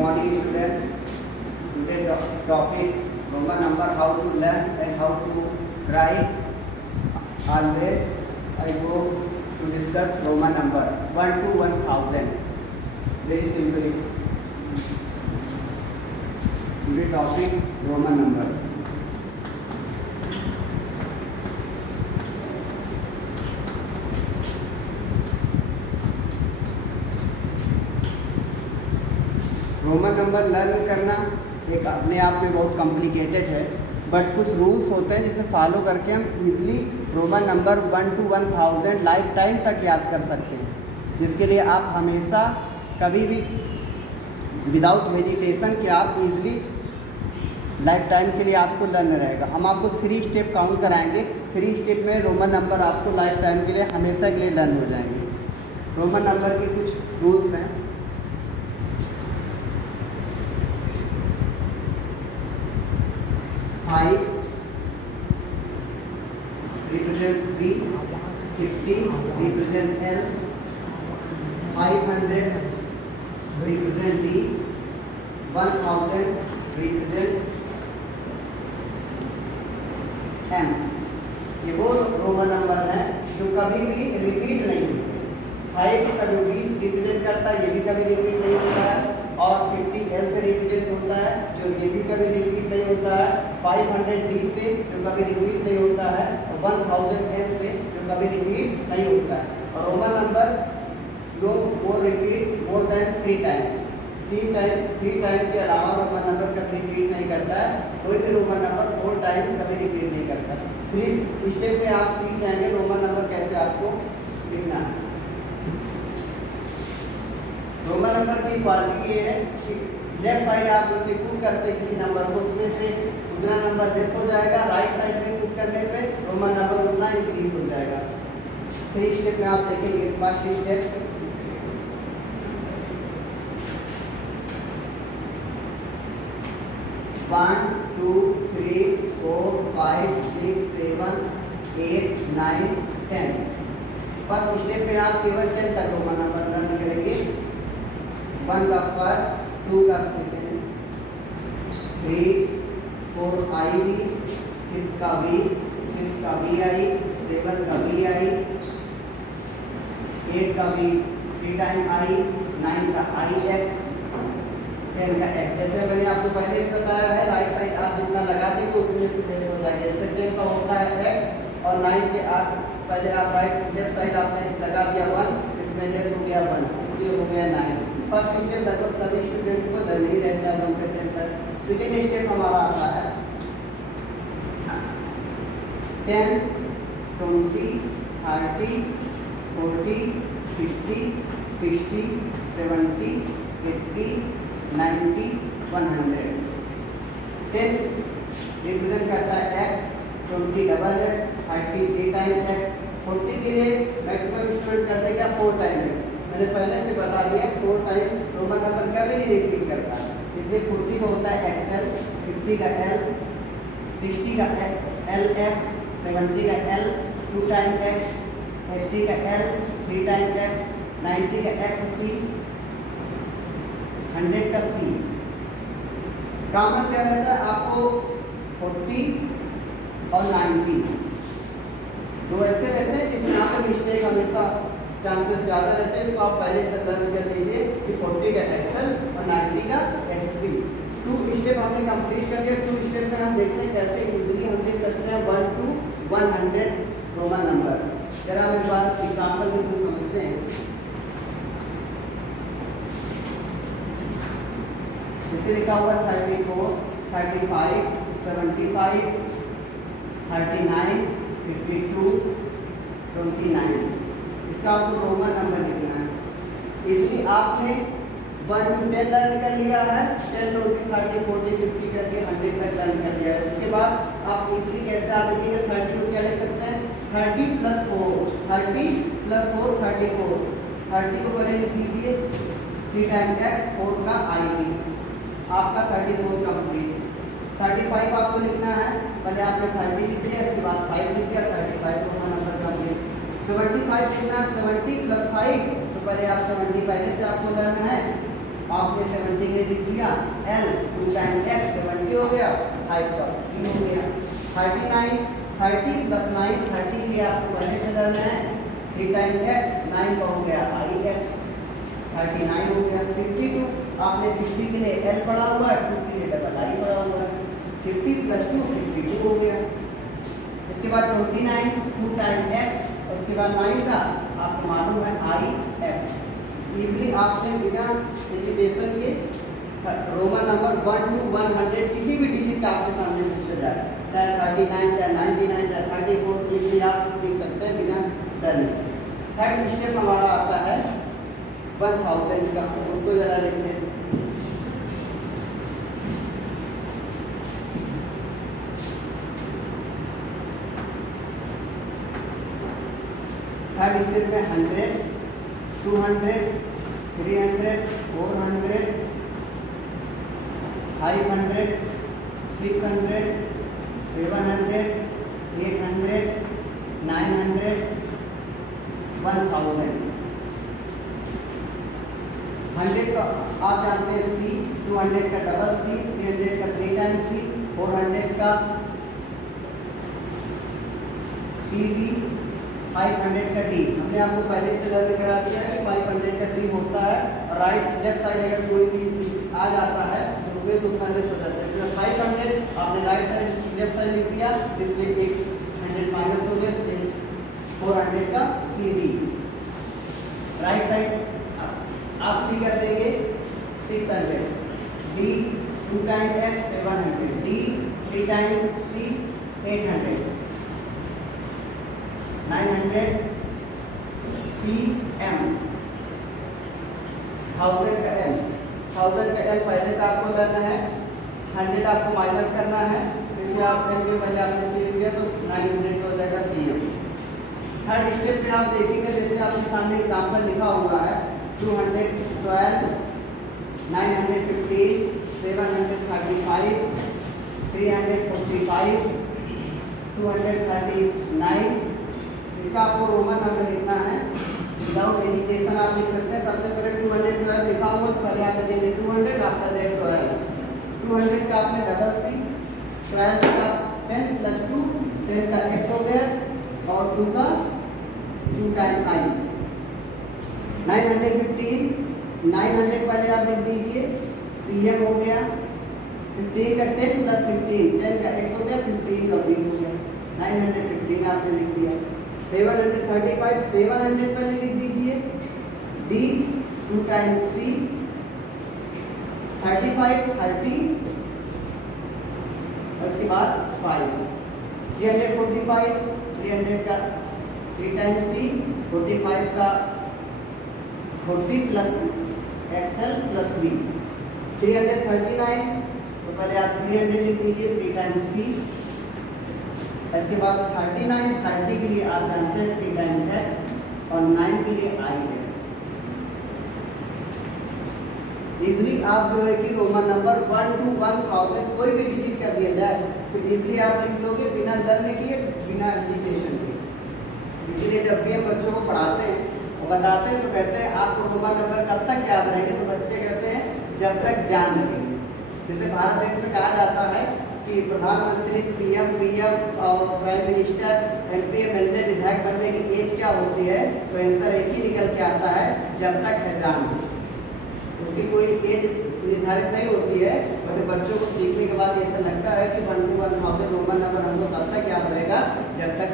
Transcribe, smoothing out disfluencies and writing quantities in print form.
morning student. Today topic Roman number, how to learn and how to write. Always I go to discuss Roman number 1 to 1000. Very simply. Today topic Roman number. Roman number learn करना एक अपने आप में बहुत complicated है, but कुछ rules होते हैं जिसे फॉलो करके हम easily Roman number 1 to 1000 life time तक याद कर सकते हैं, जिसके लिए आप हमेशा कभी भी विदाउट हेजिटेशन के आप इजीली लाइफ टाइम के लिए आपको लर्न रहेगा। हम आपको 3 स्टेप काउंट कराएंगे। 3 स्टेप में रोमन नंबर आपको लाइफ टाइम के लिए हमेशा के लिए लर्न हो जाएंगे। रोमन नंबर के कुछ रूल्स हैं। 5 represent 3, 50 represent L, 500 represent D, 1000 represent M। ये वो रोमन नंबर है जो कभी भी रिपीट नहीं होते। 5 कभी रिप्रेजेंट करता है, ये भी कभी रिपीट नहीं होता है, और 50 L से रिप्रेजेंट होता है जो ये भी कभी रिपीट नहीं होता है, 500 D से जो कभी रिपीट नहीं होता है, और 1000 M से जो कभी रिपीट नहीं होता है। और रोमन नंबर वो repeat more than 3 times. 3 time के अलावा रोमन नंबर कभी रिपीट नहीं करता है। कोई भी रोमन नंबर 4 टाइम कभी रिपीट नहीं करता। फिर स्टेप में आप सीख जाएंगे रोमन नंबर कैसे आपको लिखना है। रोमन नंबर की क्वालिटी ये है कि लेफ्ट साइड आप जैसे पुट करते हैं किसी नंबर को, उसमें से उतना नंबर लेस हो जाएगा। राइट साइड में पुट करने पे रोमन नंबर उतना इंक्रीज हो जाएगा। 3 स्टेप में आप देखेंगे। First step 1 2 3 4 5 6 7 8 9 10। फर्स्ट स्टेप में आप केवल 10 तक रोमन नंबर लर्न करेंगे। 1 का फर्स्ट, 2 का सेकेंड, 3 4 आई, 5 का बी, 6 का बी आई, 7 का बी आई, 8 का बी 3 टाइम आई, 9 का आई एक्स, 10 का एक्स। जैसे मैंने आपको पहले ही बताया है, राइट साइड आप जितना लगा देंगे उतने से बेस हो जाएगा। जैसे 10 का होता है एक्स और 9 के आप पहले आप राइट लेफ्ट साइड आपने लगा दिया 1, इसमें लेस हो गया 1, इसलिए हो गया 9। फर्स्ट स्टेप लगभग सभी स्टूडेंट को लर्न ही रहता है 1 से 10 तक। सेकेंड स्टेप हमारा आता है 10 20 30 40 50 60 70 80 90 100। 10 रिप्रेजेंट करता है x, 20 double x, 30 3 time x, 40 के लिए मैक्सिमम स्टूडेंट कर देगा 4 टाइम x। मैंने पहले से बता दिया 4 टाइम रोमन नंबर कभी नहीं रिपीट करता है, इसलिए 40 का होता है XL, 50 का L, 60 का LX, 70 का L 2 टाइम X, 80 का L 3 टाइम X, 90 का XC, 100 का C। कॉमन क्या रहता है आपको 40 और 90, दो ऐसे रहते हैं जिसमें यहाँ पे मिस्टेक हमेशा चांसेस ज़्यादा रहते हैं। इसको आप पहले से लर्न कर लीजिए कि 40 का एक्सल और 90 का एक्ससी। 2 स्टेप हमने कंप्लीट कर लिया। 2 स्टेप में हम देखते हैं कैसे इजीली हम लिख सकते हैं 1 to 100 रोमन नंबर। जरा मेरे पास एग्जाम्पल के थ्रू समझते हैं। जैसे लिखा हुआ 34 35 75 39 52 29। इसका आपको रोमन नंबर लिखना है। इसलिए आपने 1 to 10 लर्न कर लिया है, 10 20 30 40 50 करके 100 तक लर्न कर लिया है। उसके बाद आप इजीली कैसे आप लिखेंगे 30 को क्या लिख सकते हैं 30 + 4, 30 + 4 34। 30 को पहले लिख लीजिए 3 टाइम x, 4 का i, आपका 34 कंप्लीट। 35 आपको लिखना है, पहले आपने 30 लिख दिया, इसके बाद 5 लिख दिया, 35 रोमन नंबर कंप्लीट। 75 लिखना 70 + 5, तो पहले आप 70 पहले से आपको लर्न है, आपने 70 के लिए लिख दिया। दिया, L 2 टाइम x 70 हो गया, 5 का 3 हो गया, 39 30 प्लस 9 30 लिया आपको पहले से करना है, 3 टाइम x 9 का हो गया i x 39 हो गया, 52 आपने 50 के लिए L पढ़ा हुआ है, 2 के लिए डबल i पढ़ा हुआ है, 50 प्लस 2 52 हो गया। इसके बाद 29 2 टाइम x और उसके बाद 9 का आपको मालूम है i x। इजली आपने बिना एलिमिनेशन के रोमन नंबर 1 to 100 किसी भी डिजिट का आपके सामने पूछा जाए, चाहे 39 चाहे 99 चाहे 34 इजली आप लिख सकते हैं बिना डरने। थर्ड स्टेप हमारा आता है 1000 का, उसको जरा लिखते हैं। थर्ड स्टेप में 100 200 300 400 500 600 700 800 900 1000। 100 का आप जानते हैं C, 200 का डबल C, 300 का 3 टाइम C, 400 का CV, 500 का D। हमने आपको पहले से लर्न करा दिया है कि 500 का D होता है, और राइट लेफ्ट साइड अगर कोई भी आ जाता है तो उसमें तो उतना लेस हो जाता है। इसमें 500 आपने राइट साइड लेफ्ट साइड लिख दिया, इसलिए एक 100 माइनस हो गया, 400 का CV। राइट साइड आप C कर देंगे 600, D 2 time x 700, D 3 time C 800, 900 CM, 1000 का L। 1000 का L पहले से आपको करना है, 100 आपको माइनस करना है, इसलिए आप M के पहले आपने C लिख दिया तो 900 हो जाएगा CM। थर्ड स्टेप में आप देखेंगे जैसे आपके सामने एग्जाम्पल लिखा हुआ है 212 915 735 345 239। इसका आपको रोमन नंबर लिखना है, विदाउट हेजिटेशन आप लिख सकते हैं। सबसे पहले 212 लिखा हुआ तो पहले आप लिखेंगे 200 आफ्टर दैट 12। 200 का आपने डबल C, 12 का 10 प्लस 2 10 का x हो गया और 2 का 2 टाइम i। 915 900 पहले आप लिख दीजिए CM हो गया, 15 का 10 प्लस 15 10 का x हो गया, 15 का v हो गया, 915 आपने लिख दिया। 735 700 पहले लिख दीजिए, D 2 टाइम C 35 30 और उसके बाद 5। 345 300 का 3 टाइम C 45 का 40 प्लस XL प्लस V। 339 तो पहले आप 300 लिख दीजिए 3 टाइम C, इसके बाद 39 30 के लिए आप जानते हैं 3 टाइम x और 9 के लिए i है। इजली आप जो है कि रोमन नंबर 1 to 1000 कोई भी डिजिट कर दिया जाए तो इजली आप लिख लोगे बिना लर्न किए, बिना हेजिटेशन के। इसीलिए जब भी हम बच्चों को पढ़ाते हैं और बताते हैं तो कहते हैं आपको रोमन नंबर कब तक याद रहेंगे, तो बच्चे कहते हैं जब तक जान रहेंगे। जैसे भारत देश में कहा जाता है कि प्रधानमंत्री, CM, PM और प्राइम मिनिस्टर, MP, MLA, विधायक बनने की एज क्या होती है, तो आंसर एक ही निकल के आता है, जब तक है जान। उसकी कोई एज निर्धारित नहीं होती है, बट बच्चों को सीखने के बाद ऐसा लगता है कि 1 to 1000 रोमन नंबर हमको तब तक याद रहेगा जब तक